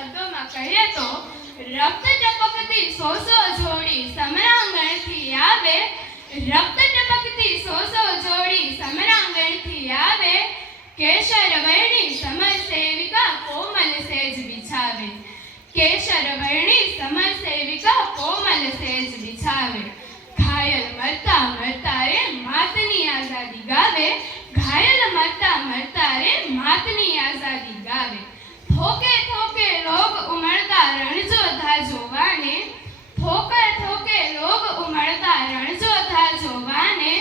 શબ્દોમાં કહીએ તો રક્ત ટપકતી સોસો જોડી સમરાંગણથી આવે, રક્ત ટપકતી સોસો જોડી સમરાંગણથી આવે, કેસર વર્ણી સમર સેવિકા કોમલ સેજ બિછાવે, કેસર વર્ણી સમર સેવિકા કોમલ સેજ બિછાવે, ઘાયલ મરતા મરતા રે માતની આઝાદી ગાવે, ઘાયલ મરતા મરતા રે માતની આઝાદી ગાવે, થોકે થોકે લોગ ઉમળતા રણજોધા જોવાને, થોકે થોકે લોગ ઉમળતા રણજોધા જોવાને,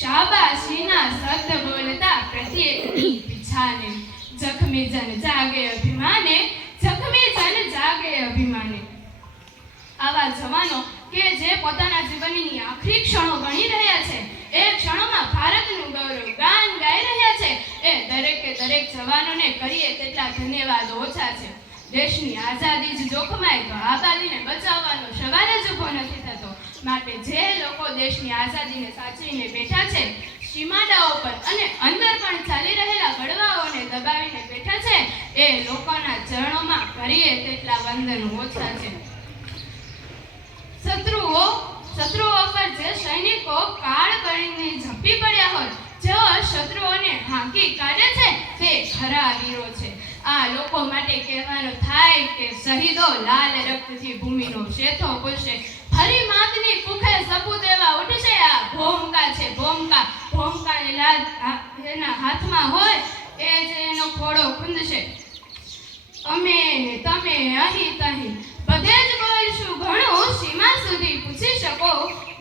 શાબાશીના શબ્દ બોલતા પ્રત્યેકની પીછાને, જખમી જન જાગે અભિમાને, જખમી જન જાગે અભિમાને। આવા જવાનો કે જે પોતાના જીવનની આખરી ક્ષણો ગણી રહ્યા છે, એ ક્ષણોમાં ભારતનું ગૌરવ ગાન ગાઈ રહ્યા છે, એ દરેકે દરેક જવાનોને કરીએ તેટલા ધન્યવાદ ઓછા છે। દેશની આઝાદી જ જોખમાય તો આઝાદીને બચાવવાનો સવાલ જ ઊભો નથી થતો। માટે જે લોકો દેશની આઝાદીને સાચવીને બેઠા છે, સીમાડાઓ પર અને અંદર પણ ચાલી રહેલા બળવાઓને દબાવીને બેઠા છે, એ લોકોના ચરણોમાં કરીએ તેટલા વંદન ઓછા છે। શત્રુઓ પર જે સૈનિકો કાળ કરીને ઝપટી પડ્યા હોય, જેઓ શત્રુઓને હાંકી કાઢે છે, તે ખરા વીરો છે। આ લોકો માટે કહેવાનું થાય કે શહીદો લાલ રક્તથી ભૂમિનો શેથો પૂરશે, ફરી માતની કુખે સપૂત એવા ઉઠશે। આ ભોમકા છે, ભોમકા, ભોમકાને લાલ એના હાથમાં હોય એ જ એનો ખોડો ખૂંદશે। અમે ને તમે અહીં તહીં બધે જ બોલશું ઘણું, સીમા સુધી પૂછી શકો,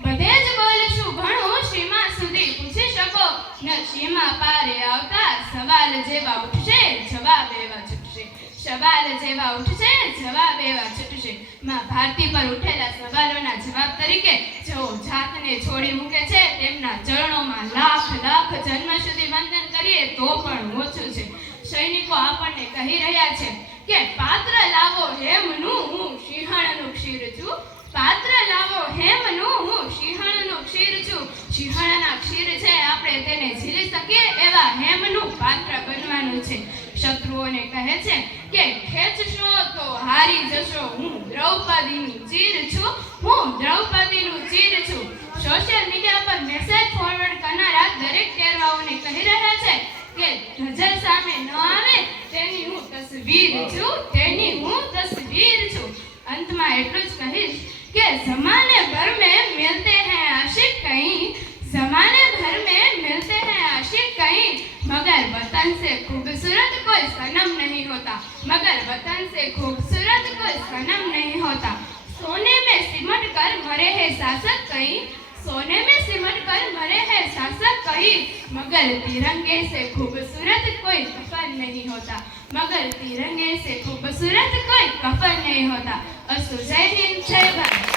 બધે જ બોલશું ઘણું, સીમા સુધી પૂછી શકો, ન સીમા પારે આવતા સવાલ જેવા ઉઠશે, જવાબ એવા છૂટશે, સવાલ જેવા ઉઠશે, જવાબ એવા છૂટશે। માં ભારતી પર ઉઠેલા સવાલોના જવાબ તરીકે જેઓ જાતને છોડી મૂકે છે, તેમના ચરણોમાં લાખ લાખ જન્મ સુધી વંદન કરીએ તો પણ ઓછું છે। સૈનિકો આપણને કહી રહ્યા છે કે પાત્ર લાવો હેમનું, હું સિંહણનું ક્ષીર છું, પાત્ર લાવો હેમનું, હું સિંહણનું ક્ષીર છું। સિંહણના ક્ષીર છે, આપણે તેને ઝીલી શકીએ એવા હેમનું પાત્ર બનવાનું છે। શત્રુઓને કહે છે કે ખેંચશો તો હારી જશો, હું દ્રૌપદીનું ચીર છું, હું દ્રૌપદીનું ચીર છું। સોશિયલ મીડિયા પર મેસેજ ફોરવર્ડ કરનારા દરેક કેરવાઓને કહી રહ્યા છે કે નજર સામે ન આવે તેની હું તસવીર છું, તેની હું તસવીર છું। અંતમાં એટલું જ કહીશ કે જમાને ભર में मिलते हैं आशिक कहीं, जमाने भर में मिलते हैं आशिक कहीं, मगर वतन से खूबसूरत कोई सनम नहीं होता, मगर वतन से खूबसूरत कोई सनम नहीं होता। सोने में सिमट कर मरे हैं शासक कहीं, सोने में सिमट कर मरे हैं शासक कहीं, मगर तिरंगे से खूबसूरत कोई कफन नहीं होता, मगर तिरंगे से खूबसूरत कोई कफन नहीं होता। अस्तु, जय हिंद, जय भारत।